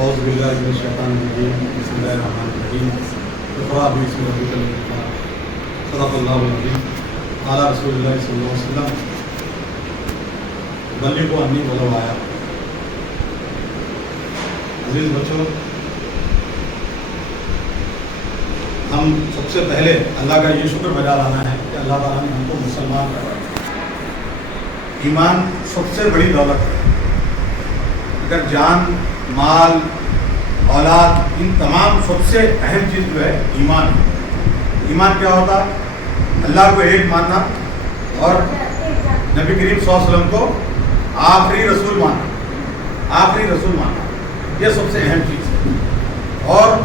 أعوذ بالله من الشيطان الرجيم بسم الله الرحمن الرحيم اقرأ باسم ربك الذي خلق صدق الله العظيم قال رسول الله صلی اللہ علیہ وسلم بلغوا عنی ولو آیا. عزیز بچوں، ہم سب سے پہلے اللہ کا یہ شکر بجا لانا ہے کہ اللہ تعالیٰ نے ہم کو مسلمان کرا. ایمان سب سے بڑی دولت ہے. اگر جان، مال، اولاد، ان تمام سب سے اہم چیز جو ہے ایمان ہے. ایمان کیا ہوتا ہے؟ اللہ کو ایک ماننا اور نبی کریم صلی اللہ علیہ وسلم کو آخری رسول ماننا. آخری رسول ماننا یہ سب سے اہم چیز ہے. اور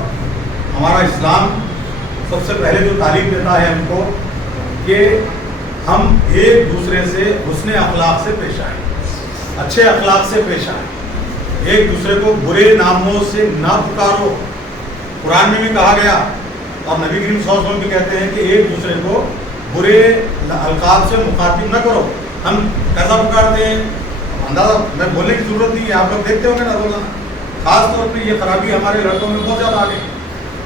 ہمارا اسلام سب سے پہلے جو تعلیم دیتا ہے ہم کو کہ ہم ایک دوسرے سے حسن اخلاق سے پیش آئیں، اچھے اخلاق سے پیش آئیں، ایک دوسرے کو برے ناموں سے نہ پکارو. قرآن میں بھی کہا گیا اور نبی کریم صلی اللہ علیہ وسلم بھی کہتے ہیں کہ ایک دوسرے کو برے القاب سے مخاطب نہ کرو. ہم کیسا پکارتے ہیں اندازہ میں بولنے کی ضرورت نہیں ہے، آپ لوگ دیکھتے ہوں گے نا روزانہ. خاص طور پہ یہ خرابی ہمارے لڑکوں میں بہت زیادہ آ گئی.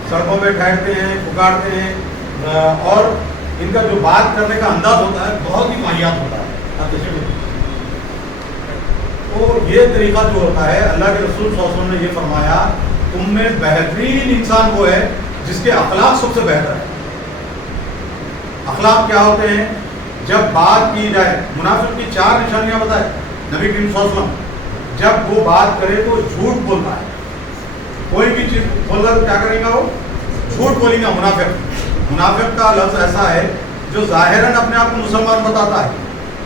سڑکوں پہ ٹھہرتے ہیں، پکارتے ہیں، اور ان کا جو بات کرنے کا انداز ہوتا ہے بہت ہی واحد ہوتا ہے. تو یہ طریقہ جو ہوتا ہے، اللہ کے رسول صلی اللہ علیہ وسلم نے یہ فرمایا تم میں بہترین انسان وہ ہے جس کے اخلاق سب سے بہتر ہے. اخلاق کیا ہوتے ہیں؟ جب بات کی جائے، منافق کی 4 نشانیاں بتائے نبی کریم صلی اللہ علیہ وسلم. جب وہ بات کرے تو جھوٹ بولتا ہے. کوئی بھی چیز بول رہا تو کیا کرے گا؟ وہ جھوٹ بولے گا. منافق کا لفظ ایسا ہے جو ظاہراً اپنے آپ کو مسلمان بتاتا ہے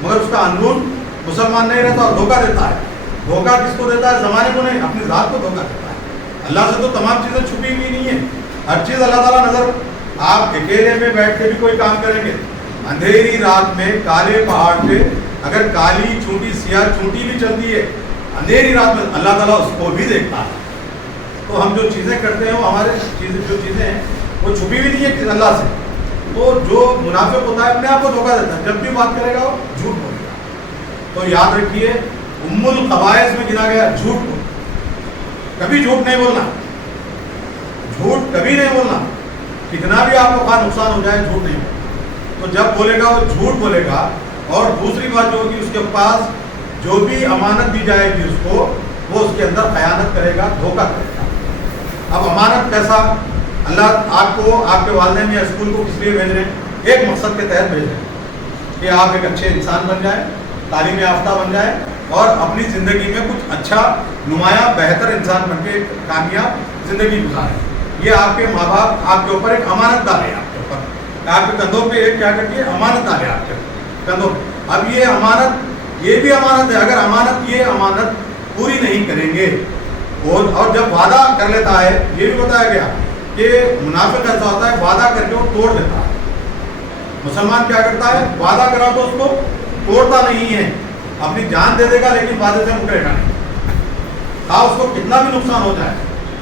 مگر اس کا اندرون مسلمان نہیں رہتا اور دھوکہ دیتا ہے. دھوکہ کس کو دیتا ہے؟ زمانے کو نہیں، اپنی ذات کو دھوکہ دیتا ہے. اللہ سے تو تمام چیزیں چھپی ہوئی نہیں ہیں، ہر چیز اللہ تعالیٰ نظر. آپ اکیلے میں بیٹھ کے بھی کوئی کام کریں گے، اندھیری رات میں کالے پہاڑ پہ اگر کالی چونٹی، سیاہ چونٹی بھی چلتی ہے اندھیری رات میں، اللہ تعالیٰ اس کو بھی دیکھتا ہے. تو ہم جو چیزیں کرتے ہیں وہ ہمارے جو چیزیں ہیں وہ چھپی بھی نہیں ہے اللہ سے. تو جو منافق ہوتا ہے اپنے آپ کو دھوکہ دیتا ہے، جب بھی بات کرے گا وہ جھوٹ بولے گا. تو یاد رکھیے ام الخبائث میں گنا گیا جھوٹ کو. کبھی جھوٹ نہیں بولنا، جھوٹ کبھی نہیں بولنا. کتنا بھی آپ کو خواہ نقصان ہو جائے جھوٹ نہیں بولنا. تو جب بولے گا وہ جھوٹ بولے گا. اور دوسری بات جو ہوگی، اس کے پاس جو بھی امانت دی جائے گی اس کو، وہ اس کے اندر خیانت کرے گا، دھوکہ کرے گا. اب امانت کیسا؟ اللہ آپ کو، آپ کے والدین یا اسکول کو کس لیے بھیج رہے ہیں؟ ایک مقصد کے تحت بھیج رہے ہیں کہ آپ ایک اچھے انسان بن جائیں، تعلیم یافتہ بن جائیں اور اپنی زندگی میں کچھ اچھا نمایاں بہتر انسان بن کے ایک کامیاب زندگی گزاریں. یہ آپ کے ماں باپ آپ کے اوپر ایک امانت ڈالے، آپ کے اوپر، آپ کے کندھوں پہ ایک کیا کرتی ہے؟ امانت ڈالے آپ کے کندھوں پہ. اب یہ امانت، یہ بھی امانت ہے. اگر یہ امانت پوری نہیں کریں گے اور جب وعدہ کر لیتا ہے، یہ بھی بتایا گیا کہ منافق ایسا ہوتا ہے وعدہ کر کے وہ توڑ دیتا ہے. مسلمان کیا کرتا ہے؟ وعدہ کرا تو اس کو توڑتا نہیں ہے، اپنی جان دے دے گا لیکن وعدے سے مکرے گا نہیں، اس کو کتنا بھی نقصان ہو جائے.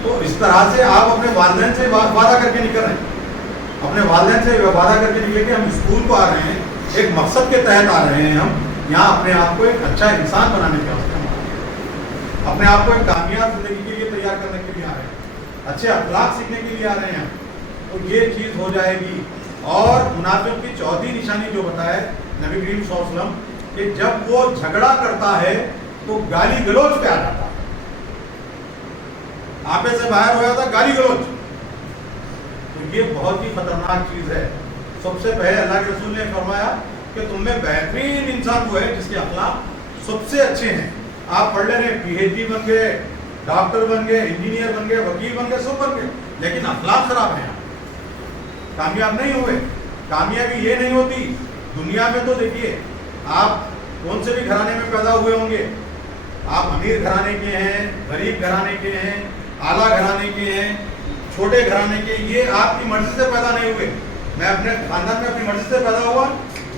تو اس طرح سے آپ اپنے والدین سے وعدہ کر کے نکل رہے ہیں، اپنے والدین سے وعدہ کر کے نکلے کہ ہم اسکول کو آ رہے ہیں، ایک مقصد کے تحت آ رہے ہیں، ہم یہاں اپنے آپ کو ایک اچھا انسان بنانے کے واسطے، اپنے آپ کو ایک کامیاب زندگی کے لیے تیار کرنے کے لیے آ رہے ہیں، اچھے اخلاق سیکھنے کے لیے آ رہے ہیں. تو یہ چیز ہو جائے گی. اور منافق کی 4تھی نشانی جو بتایا نبی کریم صلی اللہ علیہ وسلم کہ جب وہ جھگڑا کرتا ہے تو گالی گلوچ پہ آ جاتا ہے. آپے سے باہر ہو جاتا گالی گلوچ. تو یہ بہت ہی خطرناک چیز ہے. سب سے پہلے اللہ کے رسول نے فرمایا کہ تم میں بہترین انسان وہ ہے جس کے اخلاق سب سے اچھے ہیں. آپ پڑھ لے رہے PhD بن گئے، ڈاکٹر بن گئے، انجینئر بن گئے، وکیل بن گئے، سب بن گئے، لیکن اخلاق خراب ہیں، کامیاب نہیں ہوئے. کامیابی یہ نہیں ہوتی دنیا میں. تو دیکھیے آپ کون سے بھی گھرانے میں پیدا ہوئے ہوں گے، آپ امیر گھرانے کے ہیں، غریب گھرانے کے ہیں، اعلیٰ گھرانے کے ہیں، چھوٹے گھرانے کے، یہ آپ کی مرضی سے پیدا نہیں ہوئے. میں اپنے خاندان میں اپنی مرضی سے پیدا ہوا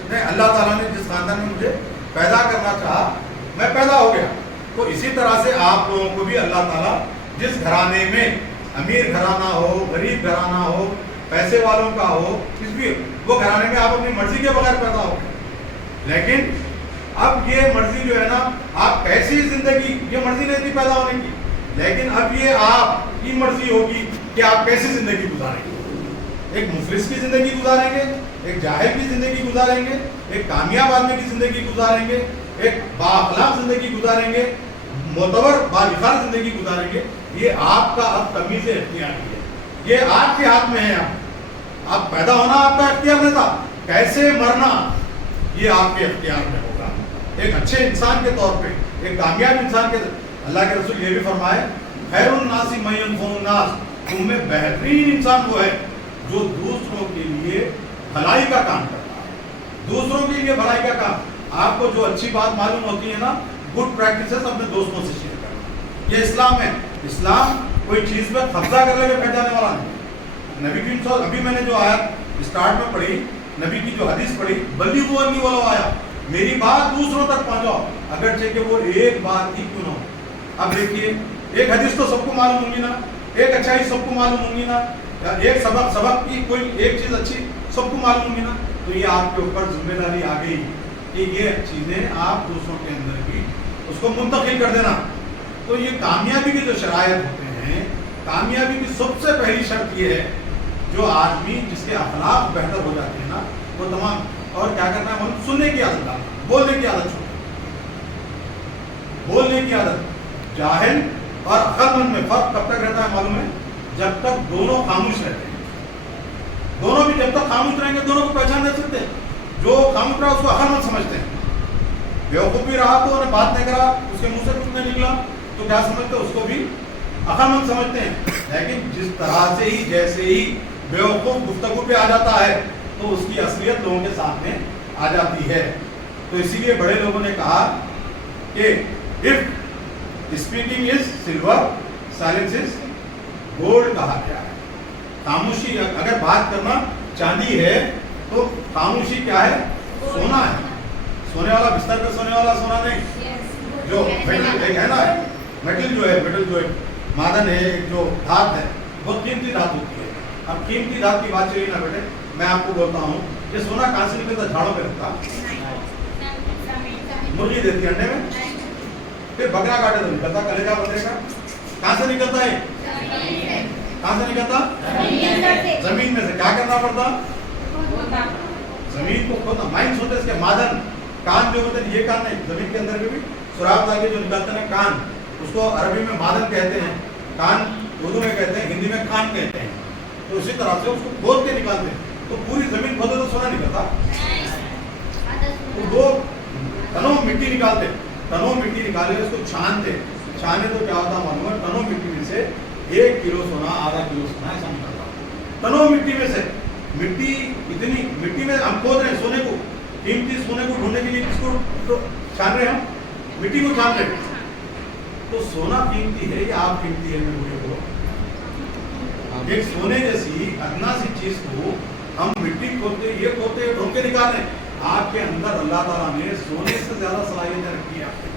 نہیں، اللہ تعالیٰ نے جس خاندان میں مجھے پیدا کرنا چاہا میں پیدا ہو گیا. تو اسی طرح سے آپ لوگوں کو بھی اللہ تعالیٰ جس گھرانے میں، امیر گھرانہ ہو، غریب گھرانہ ہو، پیسے والوں کا ہو، کس بھی وہ گھرانے میں آپ اپنی مرضی کے بغیر پیدا ہو گئے. لیکن اب یہ مرضی جو ہے نا، آپ کیسی زندگی، یہ مرضی نہیں تھی پیدا ہونے کی. لیکن اب یہ آپ کی مرضی ہوگی کہ آپ کیسی زندگی گزاریں گے. ایک مفلس کی زندگی گزاریں گے, ایک جاہل کی زندگی گزاریں گے, ایک کامیاب آدمی کی زندگی گزاریں گے, ایک بااخلاق زندگی گزاریں گے, معتبر باوقار زندگی گزاریں گے. یہ آپ کا اب تمیز اختیاری ہے, یہ آپ کے ہاتھ میں ہے. آپ پیدا ہونا آپ کا اختیار نہیں تھا, کیسے مرنا یہ آپ کے اختیار میں ہوگا. ایک اچھے انسان کے طور پہ, ایک کامیاب انسان کے, اللہ کے رسول یہ بھی فرمائے خیر الناس من ينفع الناس, تم میں بہترین انسان وہ ہے جو دوسروں کے لیے بھلائی کا کام کرتا ہے. دوسروں کے لیے بھلائی کا کام, آپ کو جو اچھی بات معلوم ہوتی ہے نا, گڈ پریکٹسز اپنے دوستوں سے شیئر کرنا, یہ اسلام ہے. اسلام کوئی چیز پہ قبضہ کر لے کے بیٹھ جانے والا نہیں. نبی کی ابھی میں نے جو آیت اسٹارٹ میں پڑھی, نبی کی جو حدیث پڑھی, بلغوا عنی ولو آیا, میری بات دوسروں تک پہنچاؤ اگرچہ کہ وہ ایک بات ہی کیوں نہ ہو. اب دیکھیے, ایک حدیث تو سب کو معلوم ہوں گی نا, ایک اچھائی سب کو معلوم ہوں گی نا, ایک سبق کی کوئی ایک چیز اچھی سب کو معلوم ہوں گی نا, تو یہ آپ کے اوپر ذمہ داری آ گئی کہ یہ چیزیں آپ دوسروں کے اندر بھی اس کو منتقل کر دینا. تو یہ کامیابی کے جو شرائط ہوتے ہیں, کامیابی کی سب سے پہلی شرط یہ ہے, جو آدمی جس کے اخلاق بہتر ہو جاتے ہیں نا, وہ تمام, اور کیا کرنا ہے, سننے کی عادت ڈالنا, بولنے کی عادت چھوڑنا. بولنے کی عادت, جاہل اور عقل مند میں فرق کب تک رہتا ہے معلوم ہے, جب تک دونوں خاموش رہتے ہیں. دونوں بھی جب تک خاموش رہیں گے دونوں کو پہچان نہیں سکتے. جو خاموش رہا اس کو عقل مند سمجھتے ہیں, بیوقوف بھی رہا تو انہیں بات نہیں کرا, اس کے منہ سے کچھ نہیں نکلا تو کیا سمجھتے, اس کو بھی عقل مند سمجھتے ہیں. لیکن جس طرح سے ہی جیسے ہی بیوقوف گفتگو پہ آ جاتا ہے تو اس کی اصلیت لوگوں کے سامنے آ جاتی ہے. تو اسی لیے بڑے لوگوں نے کہا کہ if speaking is silver, silence is gold کہا گیا ہے. خاموشی, اگر بات کرنا چاندی ہے تو خاموشی کیا ہے, سونا ہے. سونے والا بستر پہ سونے والا سونا نہیں, جو ایک ہے نا میٹل, جو ہے میٹل جو ہے معدن ہے, ایک جو دھات ہے, بہت قیمتی دھات ہوتی ہے. اب قیمتی دھات کی بات چلیے نا بیٹے, میں آپ کو بولتا ہوں کہ سونا کہاں سے نکلتا, جھاڑوں پہ رکھتا, مرغی دیتی انڈے میں, پھر بکرا کاٹے تو نکلتا, کلیجہ بکرے کا کہاں سے نکلتا ہے, کہاں سے نکلتا, زمین میں سے. کیا کرنا پڑتا, زمین کو کھودنا. مائنس ہوتے اس کے معدن, کان جو ہوتے ہیں, یہ کان نہیں, زمین کے اندر بھی سوراخ ڈال کے جو نکالتے ہیں کان, اس کو عربی میں معدن کہتے ہیں, کان اردو میں کہتے ہیں, ہندی میں کان کہتے ہیں. تو اسی طرح سے اس کو کھود کے نکالتے ہیں. تو پوری زمین کھودے تو سونا نکلتا. وہ تنوں مٹی نکالتے, تنوں مٹی نکالے اس کو چھانتے, چھانے تو کیا ہوتا معلوم ہے, تنوں مٹی میں سے 1 کلو سونا, آدھا کلو سونا ایسا نکلتا. تنوں مٹی میں سے, مٹی اتنی مٹی میں ہم کھود رہے ہیں سونے کو, قیمتی سونے کو ڈھونڈنے کے لیے کس کو چھان رہے ہیں, ہم مٹی کو چھان رہے ہیں. تو سونا قیمتی ہے یا آپ قیمتی ہے, میں مجھے بولو. ایک سونے جیسی ادنا سی چیز کو ہم مٹی کھودتے, یہ کھودتے, ڈھونڈ کے نکال رہے ہیں. آپ کے اندر اللہ تعالیٰ نے سونے سے زیادہ صلاحیتیں رکھی ہیں, آپ کے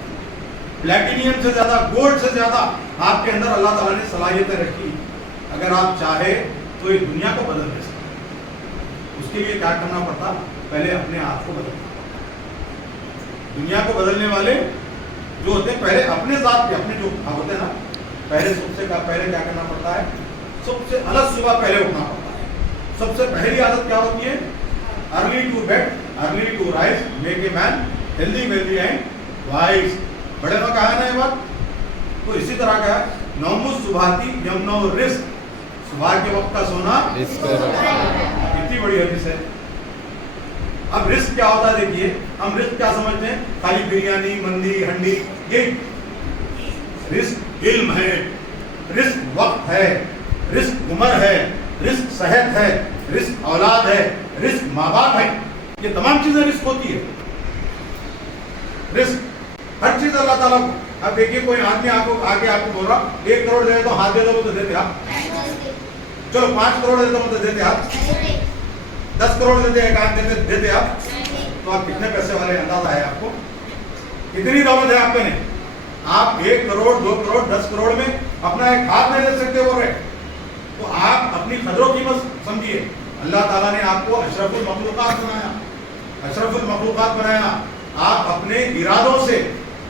پلیٹینیم سے زیادہ, گولڈ سے زیادہ آپ کے اندر اللہ تعالیٰ نے صلاحیتیں رکھی. اگر آپ چاہے تو یہ دنیا کو بدل دے سکتے. اس کے لیے کیا کرنا پڑتا, پہلے اپنے آپ کو بدلنا. دنیا کو بدلنے والے جو ہوتے ہیں پہلے اپنے ذات کے, اپنے جو ہوتے ہیں نا, پہلے سب سے پہلے کیا کرنا پڑتا ہے, سب سے الگ صبح پہلے اٹھنا پڑتا ہے. سب سے پہلی عادت کیا ہوتی ہے, early to bed early to rise make a man healthy wealthy and wise. بڑے لوگ کہا ہے نا یہ بات. تو اسی طرح کا ہے, نوم الصبح کی یمنع الرزق, صبح کے وقت کا سونا کتنی بڑی حدیث ہے. اب رزق کیا ہوتا ہے, دیکھیے ہم رزق کیا سمجھتے ہیں, خالی بریانی, مندی, ہنڈی. یہ رزق علم ہے, رزق وقت ہے, رزق عمر ہے, رزق صحت ہے, رزق اولاد ہے, رزق ماں باپ ہے. یہ تمام چیزیں رزق ہوتی ہے. رزق ہر چیز اللہ تعالیٰ کو. اب دیکھیے کوئی آدمی آگے آپ کو بول رہا 1 کروڑ دے تو ہاتھ دے دو تو دیتے آپ, چلو 5 کروڑ دے دو تو دیتے آپ, 10 کروڑ دیتے ایک آدمی دیتے آپ. تو آپ کتنے پیسے والے, اندازہ ہے آپ کو, کتنی دولت ہے آپ کے نے. آپ 1 کروڑ 2 کروڑ 10 کروڑ میں اپنا ایک ہاتھ نہیں دے سکتے بول رہے. تو آپ اپنی قدر و قیمت سمجھیے. اللہ تعالیٰ نے آپ کو اشرف المخلوقات بنایا, اشرف المخلوقات بنایا. آپ اپنے ارادوں سے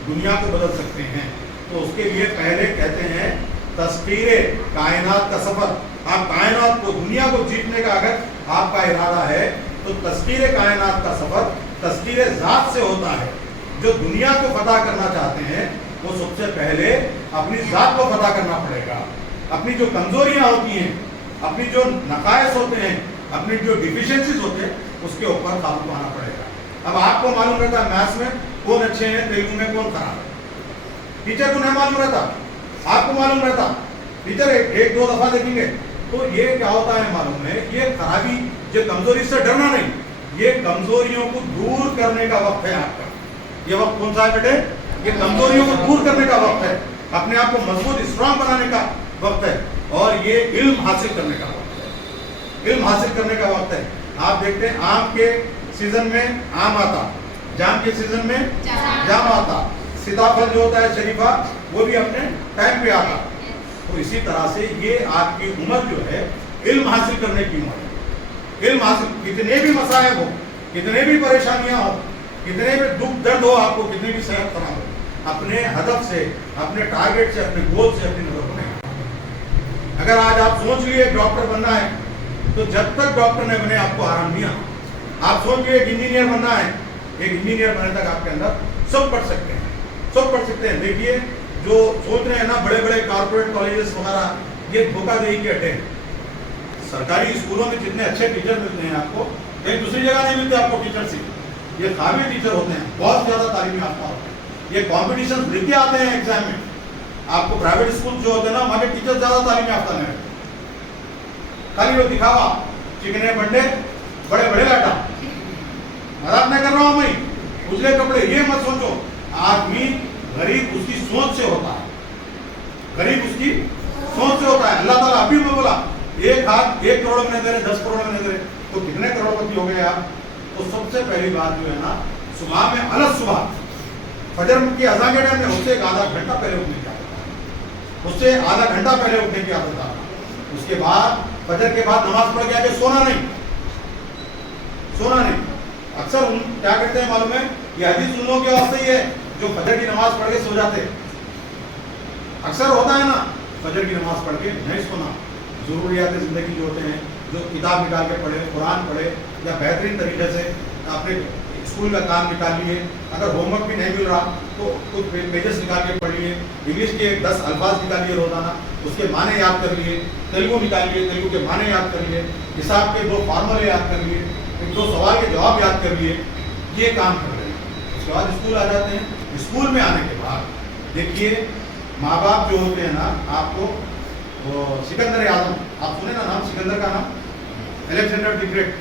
دنیا کو بدل سکتے ہیں. تو اس کے لیے پہلے کہتے ہیں تذکیر کائنات کا سفر. آپ کائنات کو, دنیا کو جیتنے کا اگر آپ کا ارادہ ہے تو تذکیر کائنات کا سفر تذکیر ذات سے ہوتا ہے. جو دنیا کو فتح کرنا چاہتے ہیں وہ سب سے پہلے اپنی ذات کو فتح کرنا پڑے گا. اپنی جو کمزوریاں ہوتی ہیں, اپنی جو نقائص ہوتے ہیں, اپنی جو ڈیفیشنسیز ہوتے ہیں, اس کے اوپر قابو پانا پڑے گا. اب آپ کو معلوم رہتا ہے میتھس میں کون اچھے ہیں, تیلگو میں کون خراب ہے. ٹیچر کو نہیں معلوم رہتا, آپ کو معلوم رہتا. ٹیچر ایک دو دفعہ دیکھیں گے تو یہ کیا ہوتا ہے معلوم ہے, یہ خرابی, یہ کمزوری سے ڈرنا نہیں, یہ کمزوریوں کو دور کرنے کا وقت ہے آپ کا. یہ وقت کون سا ہے بیٹے؟ یہ کمزوریوں کو دور کرنے کا وقت ہے, اپنے آپ کو مضبوط اسٹرانگ بنانے کا وقت ہے, اور یہ علم حاصل کرنے کا وقت ہے. علم حاصل کرنے کا وقت ہے. آپ دیکھتے ہیں آم کے سیزن میں آم آتا, جام کے سیزن میں جام آتا, سیتاپھل جو ہوتا ہے شریفہ وہ بھی اپنے ٹائم پہ آتا. تو اسی طرح سے یہ آپ کی عمر جو ہے علم حاصل کرنے کی عمر ہے. علم حاصل, کتنے بھی مسائل ہو, کتنے بھی پریشانیاں ہو, کتنے بھی دکھ درد ہو آپ کو, کتنی بھی صحت خراب ہو, اپنے ہدف سے, اپنے ٹارگیٹ سے, اپنے گول سے اپنی نظر بنائیں. اگر آج آپ سوچ لیے ڈاکٹر بننا ہے تو جب تک ڈاکٹر نے بنے آپ کو آرام نہیں آ. آپ سوچ لیے ایک انجینئر بننا ہے, ایک انجینئر بننے تک آپ کے اندر سب پڑھ سکتے ہیں, سب پڑھ سکتے ہیں. دیکھیے جو سوچ رہے ہیں نا بڑے بڑے کارپوریٹ کالجز وغیرہ, یہ دھوکہ دہی کے اڈے ہیں. سرکاری اسکولوں میں جتنے اچھے ٹیچر ملتے ہیں آپ کو, کہیں دوسری جگہ نہیں ملتے آپ کو ٹیچر سے. یہ قابل ٹیچر ہوتے ہیں, بہت زیادہ تعلیم یافتہ ہوتے ہیں. یہ کمپٹیشن لے کے آتے ہیں ایگزام میں. آپ کو پرائیویٹ اسکول جو ہوتے ہیں نا وہاں کے ٹیچر زیادہ تعلیم یافتہ نہیں ہوتے, خالی وہ دکھاوا, چکنے بنڈے, بڑے بڑے لاٹا. مذاق نہیں کر رہا ہوں میں, اجلے کپڑے, یہ مت سوچو. آدمی غریب اس کی سوچ سے ہوتا ہے, غریب اس کی سوچ سے ہوتا ہے. اللہ تعالیٰ ابھی میں بولا ایک ہاتھ 1 کروڑ میں دے رہے, 10 کروڑ میں دے رہے, تو کتنے کروڑ پتی ہو گئے آپ. تو سب سے پہلی بات جو ہے نا, صبح میں الگ صبح فجر کی اذان کے ٹائم میں اس سے ایک آدھا گھنٹہ پہلے اٹھنے کی عادت ہے, اس سے آدھا گھنٹہ پہلے اٹھنے کی عادت ہے. اس کے بعد فجر کے بعد نماز پڑھ کے آگے سونا نہیں, سونا نہیں. اکثر کیا کرتے ہیں معلوم ہے, یہ حدیث ان لوگوں کے واسطے ہی ہے جو فجر کی نماز پڑھ کے سو جاتے. اکثر ہوتا ہے نا فجر کی نماز پڑھ کے نہیں سونا. ضروریات زندگی جو ہوتے ہیں, جو کتاب نکال کے پڑھے, قرآن پڑھے, یا بہترین طریقے سے اپنے اسکول کا کام نکال لیے. اگر ہوم ورک بھی نہیں مل رہا تو کچھ پیجز نکال کے پڑھ لیے, انگلش کے 10 الفاظ نکال لیے روزانہ, اس کے معنی یاد کر لیے, تیلگو نکال لیے, تیلگو کے معنی یاد کر لیے, حساب کے 2 فارمولے یاد کر لیے, 2 سوال کے جواب یاد کر لیے. یہ کام کر رہے ہیں. اس کے بعد اسکول آ جاتے ہیں. اسکول میں آنے کے بعد دیکھیے ماں باپ جو ہوتے ہیں نا, آپ کو سکندر اعظم, آپ سنے نا نام سکندر کا نام, الیگزینڈر دی گریٹ,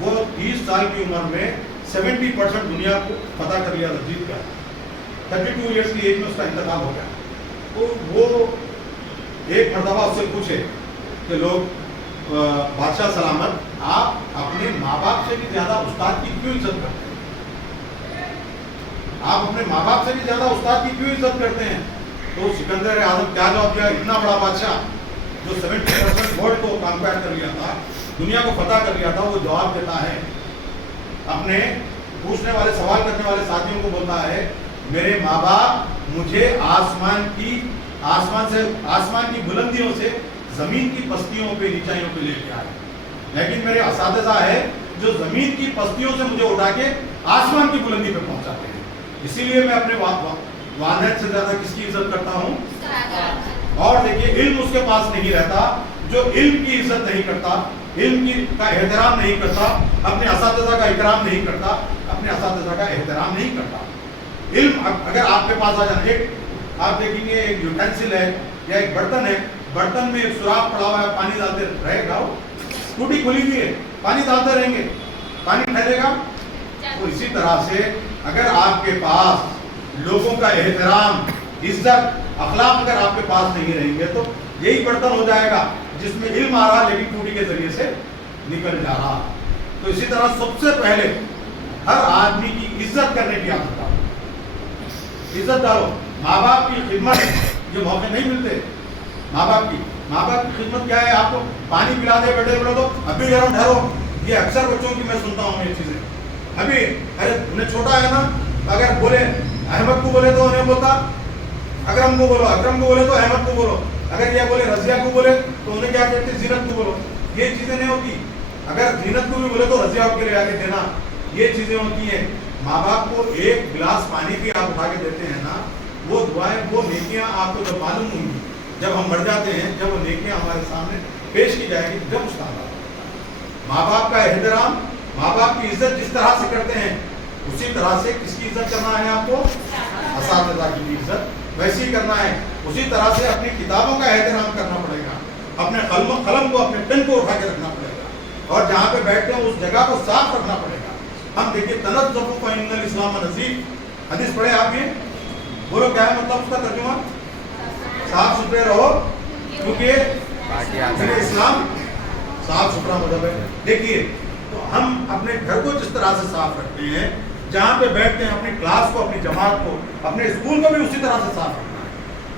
وہ 30 سال کی عمر میں 70% دنیا کو فتح کر لیا تھا, جیت گیا. 32 ایئرس کی ایج میں اس کا انتقال ہو گیا. تو وہ ایک مرتبہ اس سے پوچھے کہ لوگ بادشاہ سلامت, آپ اپنے ماں باپ سے بھی زیادہ استاد کی کیوں عزت کرتے ہیں, آپ اپنے ماں باپ سے بھی زیادہ استاد کی کیوں عزت کرتے ہیں. تو سکندر اعظم کیا جواب دیا, اتنا بڑا بادشاہ جو 70% ورلڈ کو کانکوائر کر لیا تھا, دنیا کو فتح کر لیا تھا, وہ جواب دیتا ہے اپنے پوچھنے والے, سوال کرنے والے ساتھیوں کو, بولتا ہے میرے ماں باپ مجھے آسمان کی بلندیوں سے زمین کی پستیوں پہ, نیچائیوں پہ لے کے آئے, لیکن میرے اساتذہ ہے جو زمین کی پستیوں سے مجھے اٹھا کے آسمان کی بلندی پہ پہنچاتے ہیں. اسی لیے میں اپنے والدین سے زیادہ کس کی عزت کرتا ہوں. اور دیکھیے علم اس کے پاس نہیں رہتا جو علم کی عزت نہیں کرتا, علم کا احترام نہیں کرتا, اپنے اساتذہ کا احترام نہیں کرتا, اپنے اساتذہ کا احترام نہیں کرتا. علم اگر آپ کے پاس آ جائے, ایک آپ دیکھیں گے ایک یوٹینسل ہے یا ایک برتن ہے, برتن میں ایک سوراخ پڑا ہوا ہے, پانی ڈالتے رہے گا, ٹوٹی کھلی ہوئی ہے, پانی ڈالتے رہیں گے, پانی ٹھہرے گا. تو اسی طرح سے اگر آپ کے پاس لوگوں کا احترام, عزت, اخلاق اگر آپ کے پاس نہیں رہیں گے تو یہی برتن ہو جائے گا جس میں علم آ رہا لیکن ٹوٹی کے ذریعے سے نکل جا رہا. تو اسی طرح سب سے پہلے ہر آدمی کی عزت کرنے کی عادت ڈالو, عزت ڈالو. ماں باپ کی خدمت, یہ موقع نہیں ملتے. ماں باپ کی خدمت کیا ہے, آپ کو پانی پلا دے بیٹے بولے تو ابھی گرم ٹھہرو. یہ اکثر بچوں کی میں سنتا ہوں یہ چیزیں. ابھی ارے انہیں چھوٹا ہے نا, اگر بولے احمد کو بولے تو انہیں بولتا اکرم کو بولو، اکرم کو بولے تو احمد کو بولو، اگر یہ بولے رضیہ کو بولے تو انہیں کیا کہتے ہیں زینت کو بولو. یہ چیزیں نہیں ہوتی. اگر زینت کو بھی بولے تو رضیہ کو لے آ کے دینا، یہ چیزیں ہوتی ہیں. ماں باپ کو ایک گلاس پانی بھی آپ اٹھا کے دیتے ہیں نا، وہ دعائیں، وہ نیکیاں آپ کو جب معلوم ہوں گی، جب ہم مر جاتے ہیں، جب وہ نیکیاں ہمارے سامنے پیش کی جائے گی، جب اس کا ماں باپ کا احترام، ماں باپ کی عزت جس طرح سے کرتے ہیں اسی طرح سے کس کی عزت کرنا ہے آپ کو؟ اساتذہ کی بھی عزت ویسے ہی کرنا ہے. اسی طرح سے اپنی کتابوں کا احترام کرنا پڑے گا، اپنے قلم کو، اپنے پین کو اٹھا کے رکھنا پڑے گا، اور جہاں پہ بیٹھتے ہیں اس جگہ کو صاف رکھنا پڑے گا. ہم دیکھیے تنظفوا فإن الاسلام نظیف، حدیث پڑھے آپ یہ، بولو کیا ہے مطلب اس کا ترجمہ؟ صاف ستھرے رہو کیونکہ اسلام صاف ستھرا مذہب ہے. دیکھیے تو ہم اپنے گھر کو جس طرح سے صاف رکھتے ہیں، جہاں پہ بیٹھتے ہیں، اپنی کلاس کو، اپنی جماعت کو، اپنے اسکول کو بھی اسی طرح سے صاف رکھنا ہے.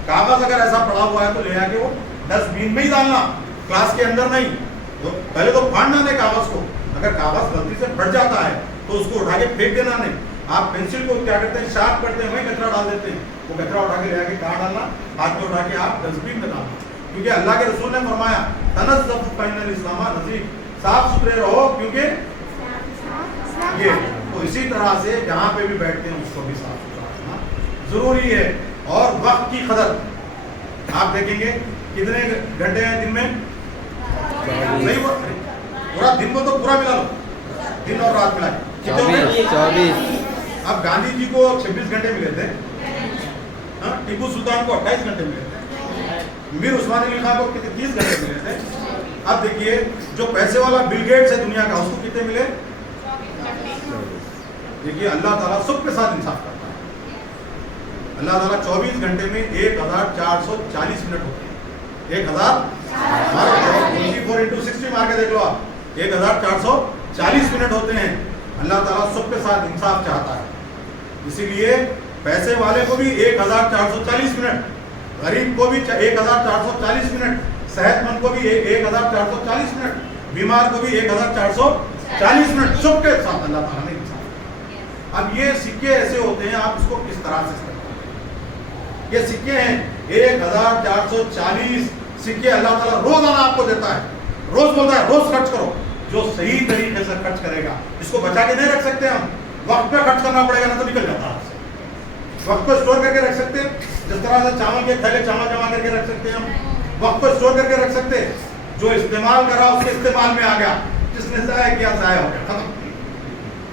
کاغذ اگر ایسا پڑا ہوا ہے تو لے آ کے وہ ڈسٹ بین میں ہی ڈالنا، کلاس کے اندر نہیں. تو پہلے تو پھاڑنا دے کاغذ کو، اگر کاغذ غلطی سے پھٹ جاتا ہے تو اس کو اٹھا کے پھینک دینا نہیں. آپ پینسل کو کیا کرتے ہیں، شارپ کرتے ہیں، وہیں کچرا ڈال دیتے ہیں. وہ کچرا اٹھا کے لے آ کے کہاں ڈالنا؟ ہاتھ میں اٹھا کے آپ ڈسٹ بین میں ڈالنا. کیونکہ اللہ کے رسول نے فرمایا تنظفوا فإن الاسلام نظیف، صاف ستھرے رہو کیونکہ یہ. تو اسی طرح سے جہاں پہ بھی بیٹھتے ہیں اس کو بھی صاف ستھرا رکھنا ضروری ہے. اور وقت کی قدر آپ دیکھیں گے کتنے گھنٹے ہیں دن میں؟ نہیں، پورا دن کو تو پورا ملا لو، دن اور رات ملا کے 24. اب گاندھی جی کو 26 گھنٹے ملے تھے، ٹیپو سلطان کو 28 گھنٹے ملے تھے، میر عثمان علی خان کو 30 گھنٹے ملے تھے. اب دیکھیے جو پیسے والا بل گیٹس ہے دنیا کا، اس کو کتنے ملے؟ دیکھیے اللہ تعالیٰ سب کے ساتھ انصاف کرتا ہے. اللہ تعالیٰ 24 گھنٹے میں 1440 منٹ ہوتے ہیں. 1000 into 60 مار کے دیکھ لو آپ، 1440 منٹ ہوتے ہیں. اللہ تعالیٰ سب کے ساتھ انصاف چاہتا ہے. اسی لیے پیسے والے کو بھی 1440 منٹ، غریب کو بھی 1440 منٹ، صحت مند کو بھی 1440 منٹ، بیمار کو بھی 1440 منٹ، سب کے ساتھ اللہ تعالیٰ نے انصاف. اب یہ سکے ایسے ہوتے ہیں، آپ اس کو کس طرح سے استعمال کریں. یہ سکے ہیں 1440 سکے اللہ تعالیٰ روزانہ آپ کو دیتا ہے. روز بولتا ہے روز خرچ کرو. جو صحیح طریقے سے خرچ کرے گا، اس کو بچا کے نہیں رکھ سکتے ہم، وقت پہ خرچ کرنا پڑے گا نہ تو نکل جاتا ہے. وقت کو اسٹور کر کے رکھ سکتے ہیں، جس طرح سے چاول کے تھیلے چاول جمع کر کے رکھ سکتے ہیں ہم، وقت کو اسٹور کر کے رکھ سکتے ہیں. جو استعمال کرا اس کے استعمال میں آ گیا، جس نے ضائع کیا ضائع ہو گیا، ختم.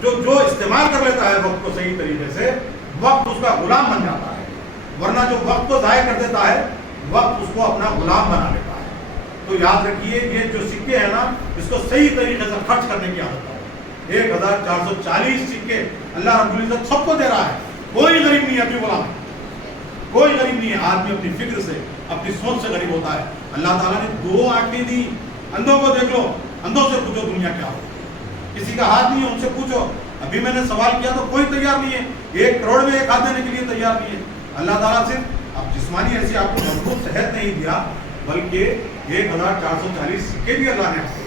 جو استعمال کر لیتا ہے وقت کو صحیح طریقے سے، وقت اس کا غلام بن جاتا ہے. ورنہ جو وقت کو ضائع کر دیتا ہے، وقت اس کو اپنا غلام بنا لیتا ہے. تو یاد رکھیے یہ جو سکے ہیں نا، اس کو صحیح طریقے سے خرچ کرنے کی عادت ہے. 1440 سکے اللہ رب العزت سب کو دے رہا ہے. کوئی غریب نہیں ہے ابھی غلام، کوئی غریب نہیں ہے. آدمی اپنی فکر سے، اپنی سوچ سے غریب ہوتا ہے. اللہ تعالیٰ نے 2 آنکھیں دی، اندھوں کو دیکھ لو، اندھوں سے پوچھو دنیا کیا ہو. کسی کا ہاتھ نہیں ہے، ان سے پوچھو. ابھی میں نے سوال کیا تو کوئی تیار نہیں ہے، 1 کروڑ میں 1 ہاتھ دینے کے لیے تیار نہیں ہے. اللہ تعالیٰ صرف اب جسمانی ایسی آپ کو مضبوط صحت نہیں دیا، بلکہ 1440 سکے بھی اللہ نے آپ کو.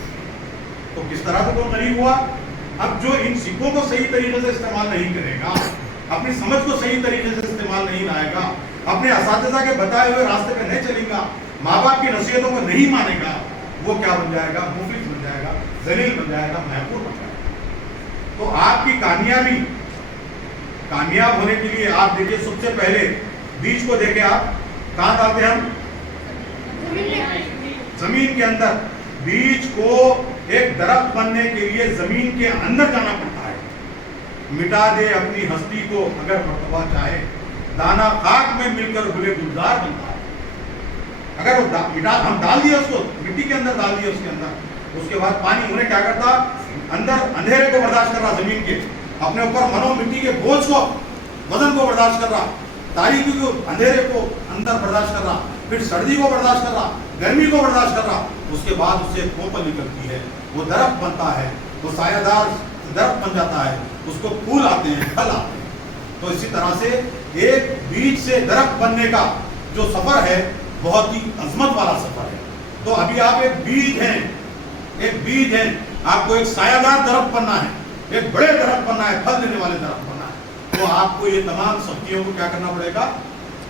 تو کس طرح سے کوئی غریب ہوا؟ اب جو ان سکوں کو صحیح طریقے سے استعمال نہیں کرے گا، اپنی سمجھ کو صحیح طریقے سے استعمال نہیں لائے گا، اپنے اساتذہ کے بتائے ہوئے راستے پہ نہیں چلے گا، ماں باپ کی نصیحتوں کو نہیں مانے گا، وہ کیا بن جائے گا؟ مفلس بن جائے گا، ذلیل بن جائے گا، محقور بن جائے گا. تو آپ کی کامیاب ہونے کے لیے آپ دیکھیے سب سے پہلے بیج کو دیکھیں. آپ کہاں ڈالتے ہیں؟ ہم زمین کے اندر. بیج کو ایک درخت بننے کے لیے زمین کے اندر جانا پڑتا ہے. مٹا دے اپنی ہستی کو اگر مرتبہ چاہے، دانا خاک میں مل کر گلے گلزار بنتا ہے. اگر وہ ہم ڈال دیا اس کو مٹی کے اندر، ڈال دیا اس کے اندر، اس کے بعد پانی انہیں کیا کرتا؟ اندر اندھیرے کو برداشت کر رہا، زمین کے اپنے اوپر منو مٹی کے بوجھ کو، وزن کو برداشت کر رہا، تاریکی کو، اندھیرے کو اندر برداشت کر رہا، پھر سردی کو برداشت کر رہا، گرمی کو برداشت کر رہا. اس کے بعد اس سے کھوپل نکلتی ہے، وہ درخت بنتا ہے، وہ سایہ دار درخت بن جاتا ہے، اس کو پھول آتے ہیں، پھل آتے ہیں. تو اسی طرح سے ایک بیج سے درخت بننے کا جو سفر ہے بہت ہی عظمت والا سفر ہے. تو ابھی آپ ایک بیج ہیں، آپ کو ایک سایہ دار درخت بننا ہے، ایک بڑے درخت بننا ہے، پھل دینے والے درخت بننا ہے. تو آپ کو یہ تمام سختیوں کو کیا کرنا پڑے گا؟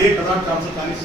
1440,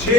6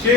6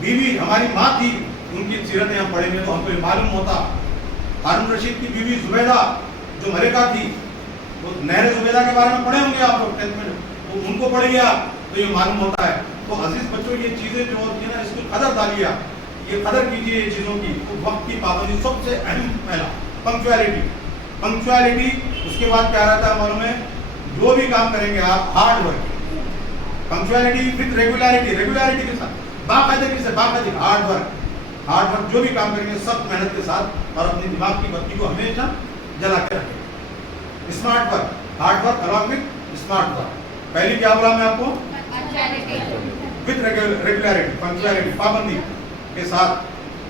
بیوی ہماری ماں تھی، ان کی سیرتیں ہم پڑھیں گے تو ہم کو یہ معلوم ہوتا. ہارون رشید کی بیوی زبیدہ جو ملکہ تھی، وہ نہر زبیدہ کے بارے میں پڑھے ہوں گے آپ لوگ 10th میں، تو ان کو پڑھیے آپ تو یہ معلوم ہوتا ہے. تو عزیز بچوں یہ چیزیں جو ہوتی ہیں نا، اس کی قدر ڈالیے، یہ قدر کیجیے یہ چیزوں کی. وقت کی پابندی سب سے اہم پہلا، پنکچویلٹی. پنکچویلٹی، اس کے بعد کیا رہتا ہے معلوم ہے، جو بھی کام کریں گے آپ hard work. Punctuality with regularity, regularity کے ساتھ، باقاعدگی سے، باقاعدگی ہارڈ ورک. ہارڈ ورک جو بھی کام کریں گے سخت محنت کے ساتھ، اور اپنی دماغ کی بتی کو ہمیشہ جلا کے رکھیں. Smart work, hard work along with smart work. پہلی کیا بولا میں آپ کو؟ وتھ ریگولیرٹی، پنکچویلٹی، پابندی کے ساتھ.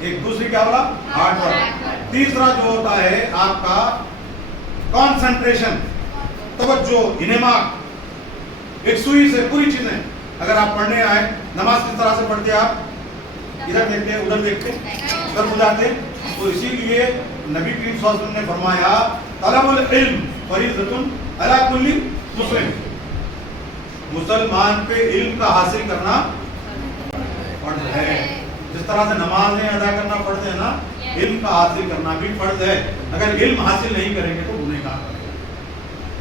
ایک دوسری کیا بولا؟ Hard work. تیسرا جو ہوتا ہے آپ کا کانسنٹریشن، توجہ، انہماک. ایک سوئی سے پوری چیزیں. اگر آپ پڑھنے آئے، نماز کس طرح سے پڑھتے آپ؟ ادھر دیکھتے ادھر دیکھتے ادھر ہو جاتے. تو اسی لیے نبی کریم صلی اللہ علیہ وسلم نے فرمایا طلب العلم فریضۃ علی کل مسلم. مسلمان پہ علم کا حاصل کرنا فرض ہے. جس طرح سے نمازیں ادا کرنا فرض ہے نا، علم کا حاصل کرنا بھی فرض ہے. اگر علم حاصل نہیں کریں گے تو گنہگار کریں گے.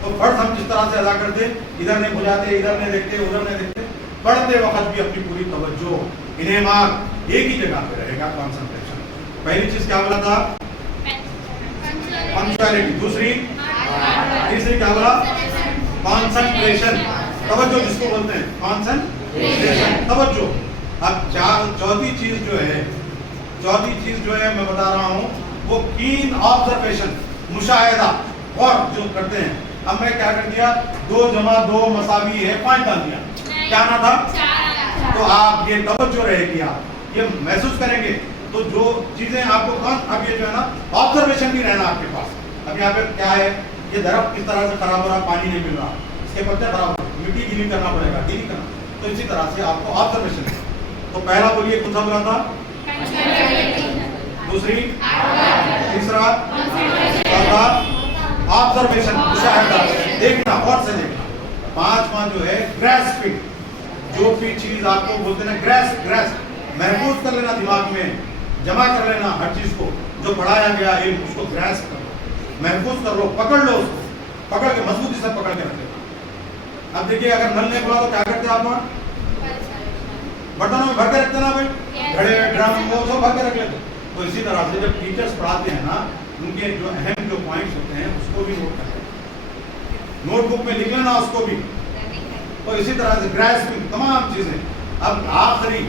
تو فرض ہم جس طرح سے ادا کرتے، ادھر نہیں بجاتے، ادھر نہیں دیکھتے، ادھر نہیں دیکھتے، پڑھتے وقت بھی اپنی پوری توجہ، انہماک ایک ہی جگہ پہ رہے گا، کانسنٹریشن. پہلی چیز کیا بولا تھا؟ پنکچویلٹی. دوسری، تیسری کیا بولا؟ کانسنٹریشن، توجہ جس کو بولتے ہیں، کانسنٹریشن، توجہ. اب چوتھی چیز جو ہے میں بتا رہا ہوں، وہ کین آبزرویشن، مشاہدہ اور جو کرتے ہیں. اب میں کیا کر دیا، 2 + 2 مساوی ہے 5 ڈال دیا. کیا نہ تھا؟ تو آپ یہ توجہ رہے گی، آپ یہ محسوس کریں گے. تو جو چیزیں آپ کو اب یہ جو ہے نا آبزرویشن بھی رہنا آپ کے پاس. اب یہاں پہ کیا ہے، یہ درخت کس طرح سے خراب ہو رہا، پانی نہیں مل رہا، اس کے پتے خراب ہو رہا، مٹی گیلی کرنا پڑے گا، گیلی کرنا. تو اسی طرح سے آپ کو آبزرویشن. تو پہلا بولیے کون سا بولا تھا؟ دوسری، تیسرا، چوتھا آبزرویشن، مشاہدہ، دیکھنا اور سے دیکھنا. 5واں جو ہے گریسپنگ. جو بھی چیز آپ کو بولتے ہیں گریس محفوظ کر لینا، دماغ میں جمع کر لینا ہر چیز کو. جو پڑھایا گیا علم اس کو گریس کر لو، محفوظ کر لو، پکڑ لو، اس کو پکڑ کے مضبوطی سے پکڑ کے رکھ لینا. اب دیکھیے اگر نل نہیں کھلا تو کیا کرتے آپ وہاں؟ برتنوں میں بھر کے رکھتے نا بھائی، گھڑے ڈرم وہ سب بھر کے رکھ لیتے. تو اسی طرح سے جب ٹیچرز پڑھاتے ہیں نا، ان کے جو اہم جو پوائنٹس ہوتے ہیں اس کو بھی نوٹ کرتے ہیں، نوٹ بک میں لکھ لینا اس کو بھی. تو اسی طرح سے گریسپنگ، تمام چیزیں. اب آخری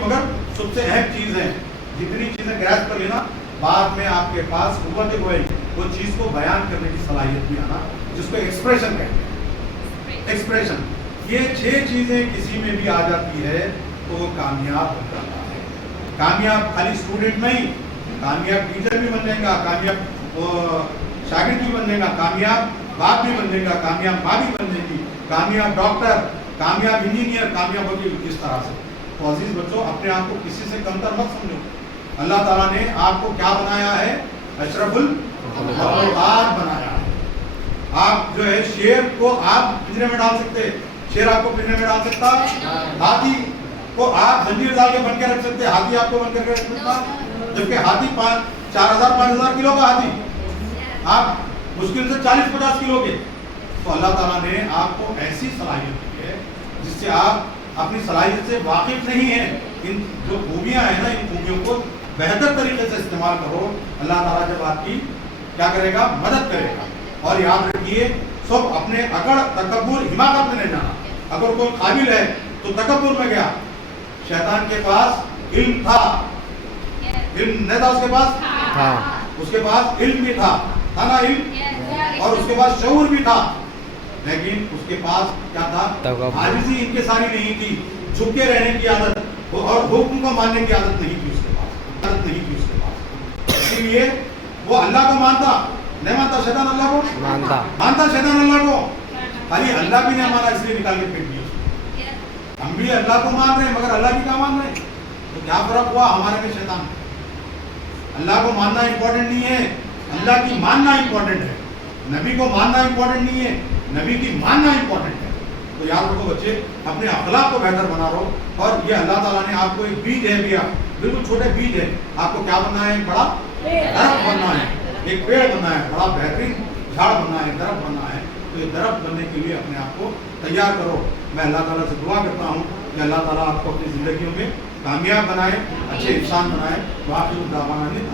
مگر سب سے اہم چیز ہے، جتنی چیزیں گریسپ کر لینا، بعد میں آپ کے پاس قوت گوئی، وہ چیز کو بیان کرنے کی صلاحیت بھی آنا، جس کو ایکسپریشن کہتے ہیں. ایکسپریشن، یہ 6 چیزیں کسی میں بھی آ جاتی ہے تو وہ کامیاب ہو جاتا ہے. کامیاب خالی اسٹوڈنٹ نہیں، کامیاب ٹیچر بھی بن جائے گا، کامیاب شاگرد بھی بن جائے گا، کامیاب باپ بھی بن جائے گا، کامیاب ماں بھی بن جائے گی، کامیاب ڈاکٹر، کامیاب انجینئر، کامیاب ہوگی. اس طرح سے. تو عزیز بچوں، اپنے آپ کو کسی سے کمتر مت سمجھو. اللہ تعالیٰ نے آپ کو کیا بنایا ہے؟ اشرف المخلوقات بنایا ہے. آپ جو ہے شیر کو آپ پنجرے میں ڈال سکتے، شیر آپ کو پنجرے میں ڈال سکتا، ہاتھی کو آپ زنجیر ڈال کے بن کے رکھ سکتے، ہاتھی آپ کو بن کر کے رکھ سکتا. جبکہ ہاتھی 4000-5000 کلو کا ہاتھی، آپ مشکل سے 40-50 کلو کے. تو اللہ تعالیٰ نے آپ کو ایسی صلاحیت دی ہے جس سے آپ اپنی صلاحیت سے واقف نہیں ہیں. ان جو خوبیاں ہیں نا، ان خوبیوں کو بہتر طریقے سے استعمال کرو. اللہ تعالیٰ جب آپ کی کیا کرے گا؟ مدد کرے گا. اور یاد رکھیے، سب اپنے اکڑ، تکبر، حماقت میں نہیں جانا. اگر کوئی قابل ہے تو تکبر میں گیا. شیطان کے پاس علم تھا، علم نہیں تھا اس کے پاس، اس کے پاس علم بھی تھا نا، علم، اور اس کے پاس شعور بھی تھا. لیکن اس کے پاس کیا تھا؟ عاجزی ان کے ساری نہیں تھی، جھک کے رہنے کی عادت اور حکم کو ماننے کی عادت نہیں تھی اس کے پاس، عادت نہیں تھی اس کے پاس. اسی لیے وہ اللہ کو مانتا نہیں، مانتا شیطان اللہ کو مانتا شیطان اللہ کو. خالی اللہ بھی نہیں مانا، اس لیے نکال کے پھینک دیا. ہم بھی اللہ کو مان رہے ہیں مگر اللہ بھی کیا مان رہے ہیں. تو کیا فرق ہوا ہمارے میں شیطان؟ اللہ کو ماننا امپورٹنٹ نہیں ہے، اللہ کی ماننا امپورٹنٹ ہے. نبی کو ماننا امپورٹنٹ نہیں ہے، نبی کی ماننا امپورٹنٹ ہے. تو یاد رکھو بچے، اپنے اخلاق کو بہتر بنا رہو. اور یہ اللہ تعالیٰ نے آپ کو ایک بیج ہے دیا, بالکل چھوٹے بیج ہے, آپ کو کیا بننا ہے, بڑا درخت بننا ہے, ایک پیڑ بننا ہے, بڑا بہترین جھاڑ بننا ہے, درخت بننا ہے. تو یہ درخت بننے کے لیے اپنے آپ کو تیار کرو. میں اللہ تعالیٰ سے دعا کرتا ہوں کہ اللہ تعالیٰ آپ کو اپنی زندگیوں میں کامیاب بنائے, اچھے انسان بنائے. تو آپ کو دعوانا نہیں,